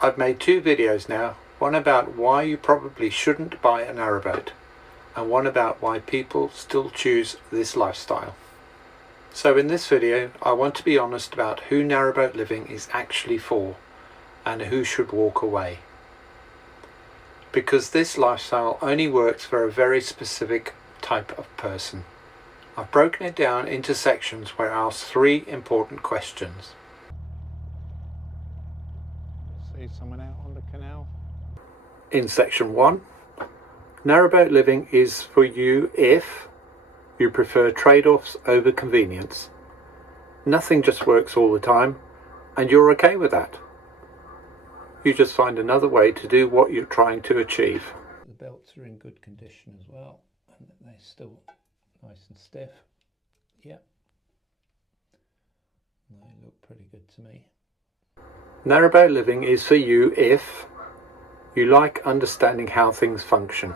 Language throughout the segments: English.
I've made two videos now, one about why you probably shouldn't buy a narrowboat and one about why people still choose this lifestyle. So in this video I want to be honest about who narrowboat living is actually for and who should walk away. Because this lifestyle only works for a very specific type of person. I've broken it down into sections where I ask three important questions. See someone out on the canal. In section 1, narrowboat living is for you if you prefer trade-offs over convenience. Nothing just works all the time and you're okay with that. You just find another way to do what you're trying to achieve. The belts are in good condition as well and they're still nice and stiff. Yep, they look pretty good to me. Narrowboat living is for you if you like understanding how things function.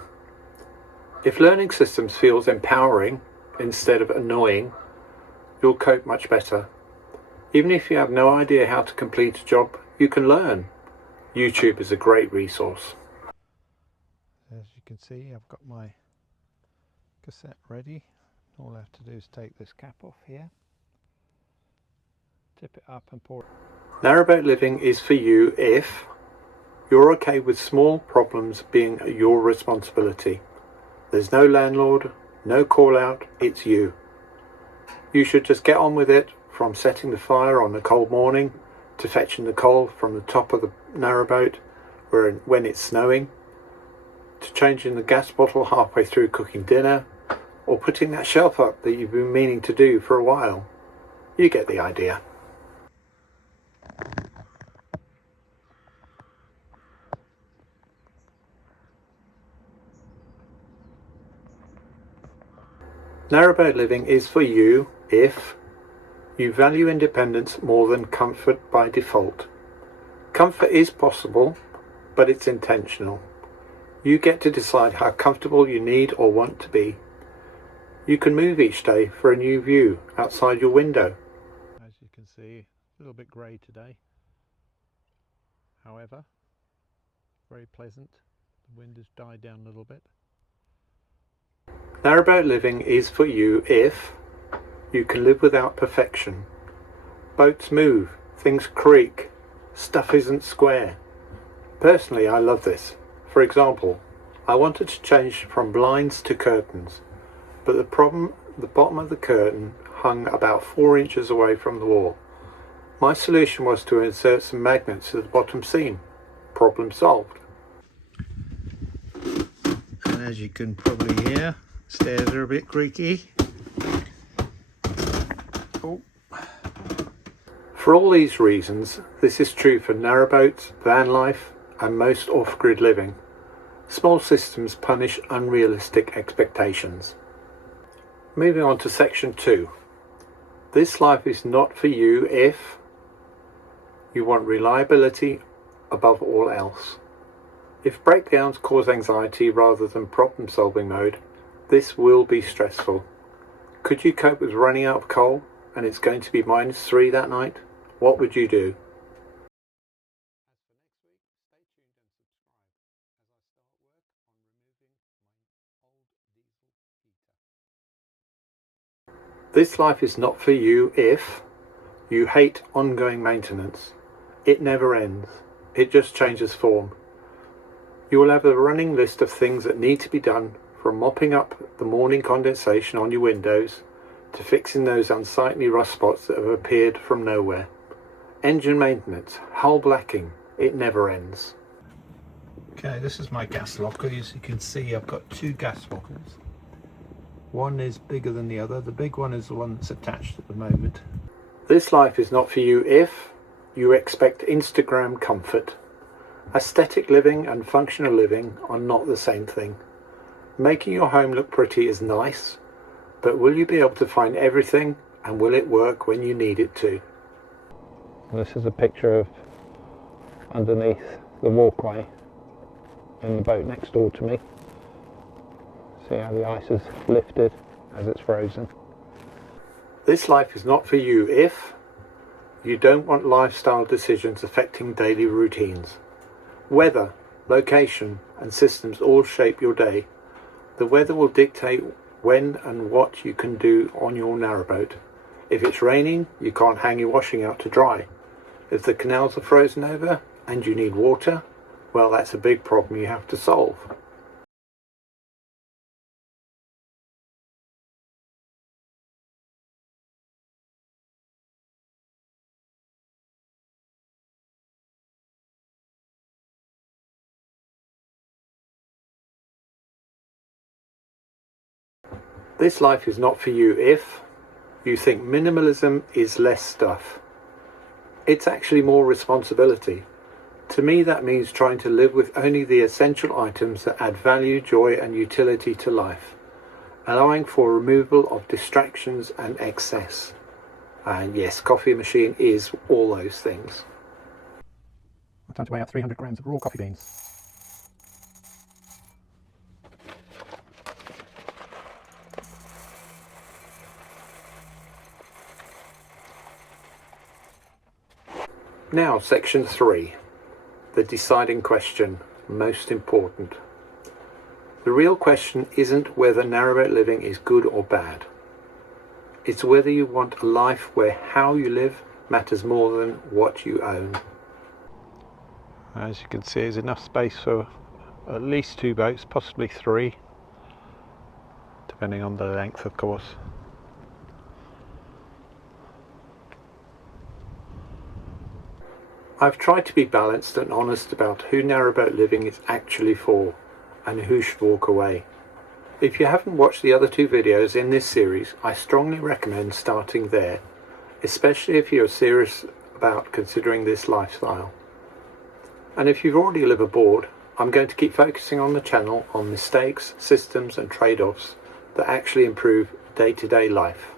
If learning systems feels empowering instead of annoying, you'll cope much better. Even if you have no idea how to complete a job, you can learn. YouTube is a great resource. As you can see, I've got my cassette ready. All I have to do is take this cap off here, tip it up and pour it. Narrowboat living is for you if you're okay with small problems being your responsibility. There's no landlord, no call out, it's you. You should just get on with it, from setting the fire on a cold morning to fetching the coal from the top of the narrowboat when it's snowing, to changing the gas bottle halfway through cooking dinner, or putting that shelf up that you've been meaning to do for a while. You get the idea. Narrowboat living is for you if you value independence more than comfort by default. Comfort is possible, but it's intentional. You get to decide how comfortable you need or want to be. You can move each day for a new view outside your window. As you can see, a little bit grey today. However, very pleasant. The wind has died down a little bit. Narrowboat living is for you if you can live without perfection. Boats move, things creak, stuff isn't square. Personally, I love this. For example, I wanted to change from blinds to curtains, but the bottom of the curtain hung about 4 inches away from the wall. My solution was to insert some magnets to the bottom seam. Problem solved. And as you can probably hear, stairs are a bit creaky. Oh. For all these reasons, this is true for narrowboats, van life and most off-grid living. Small systems punish unrealistic expectations. Moving on to section 2. This life is not for you if you want reliability above all else. If breakdowns cause anxiety rather than problem solving mode, this will be stressful. Could you cope with running out of coal and it's going to be -3 that night? What would you do? This life is not for you if you hate ongoing maintenance. It never ends. It just changes form. You will have a running list of things that need to be done, from mopping up the morning condensation on your windows to fixing those unsightly rust spots that have appeared from nowhere. Engine maintenance, hull blacking, it never ends. Okay, this is my gas locker. As you can see, I've got 2 gas bottles. One is bigger than the other. The big one is the one that's attached at the moment. This life is not for you if you expect Instagram comfort. Aesthetic living and functional living are not the same thing. Making your home look pretty is nice, but will you be able to find everything and will it work when you need it to? This is a picture of underneath the walkway in the boat next door to me. See how the ice has lifted as it's frozen. This life is not for you if you don't want lifestyle decisions affecting daily routines. Weather, location and systems all shape your day. The weather will dictate when and what you can do on your narrowboat. If it's raining, you can't hang your washing out to dry. If the canals are frozen over and you need water, well, that's a big problem you have to solve. This life is not for you if you think minimalism is less stuff. It's actually more responsibility. To me, that means trying to live with only the essential items that add value, joy and utility to life, allowing for removal of distractions and excess. And yes, coffee machine is all those things. Time to weigh out 300 grams of raw coffee beans. Now, section 3, the deciding question, most important. The real question isn't whether narrowboat living is good or bad. It's whether you want a life where how you live matters more than what you own. As you can see, there's enough space for at least 2 boats, possibly 3, depending on the length, of course. I've tried to be balanced and honest about who narrowboat living is actually for and who should walk away. If you haven't watched the other 2 videos in this series, I strongly recommend starting there, especially if you're serious about considering this lifestyle. And if you already live aboard, I'm going to keep focusing on the channel on mistakes, systems and trade-offs that actually improve day-to-day life.